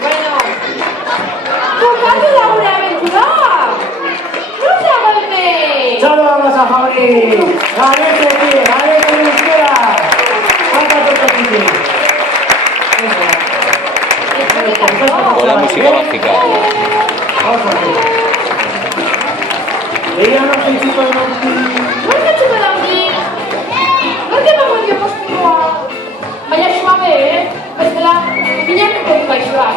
Bueno, tocando la Buenaventura. No se golpe. Saludos a Javi. Galete aquí, galete en izquierda. ¿Cuántas veces aquí? Hola, música mágica. Vamos a ver. Veían los principios de los... Guarda ciutadani. Guarda mamma mia, posso... Baina suave, bestela, bineak kontu gaixoak.